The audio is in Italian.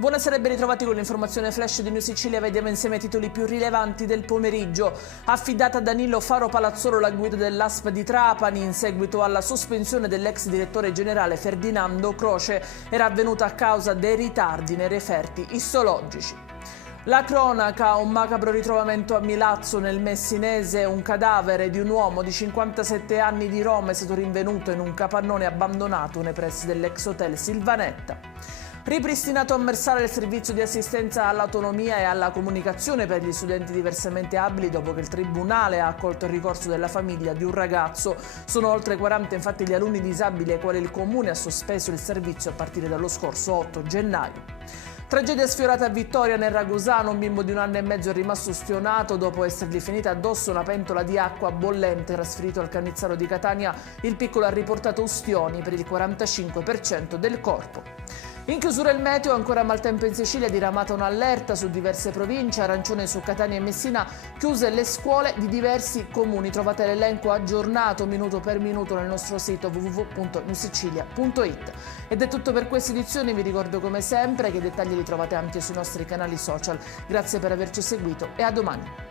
Buonasera e ben ritrovati con l'informazione flash di New Sicilia. Vediamo insieme i titoli più rilevanti del pomeriggio. Affidata a Danilo Faro Palazzolo la guida dell'ASP di Trapani in seguito alla sospensione dell'ex direttore generale Ferdinando Croce era avvenuta a causa dei ritardi nei referti istologici. La cronaca, un macabro ritrovamento a Milazzo nel Messinese, un cadavere di un uomo di 57 anni di Roma è stato rinvenuto in un capannone abbandonato nei pressi dell'ex hotel Silvanetta. Ripristinato a Marsala il servizio di assistenza all'autonomia e alla comunicazione per gli studenti diversamente abili dopo che il Tribunale ha accolto il ricorso della famiglia di un ragazzo. Sono oltre 40 infatti gli alunni disabili ai quali il Comune ha sospeso il servizio a partire dallo scorso 8 gennaio. Tragedia sfiorata a Vittoria nel Ragusano, un bimbo di 1 anno e mezzo è rimasto ustionato dopo essergli finita addosso una pentola di acqua bollente. Trasferito al Cannizzaro di Catania, il piccolo ha riportato ustioni per il 45% del corpo. In chiusura il meteo, ancora maltempo in Sicilia, diramata un'allerta su diverse province, arancione su Catania e Messina, chiuse le scuole di diversi comuni. Trovate l'elenco aggiornato minuto per minuto nel nostro sito www.newsicilia.it. Ed è tutto per questa edizione, vi ricordo come sempre che i dettagli li trovate anche sui nostri canali social. Grazie per averci seguito e a domani.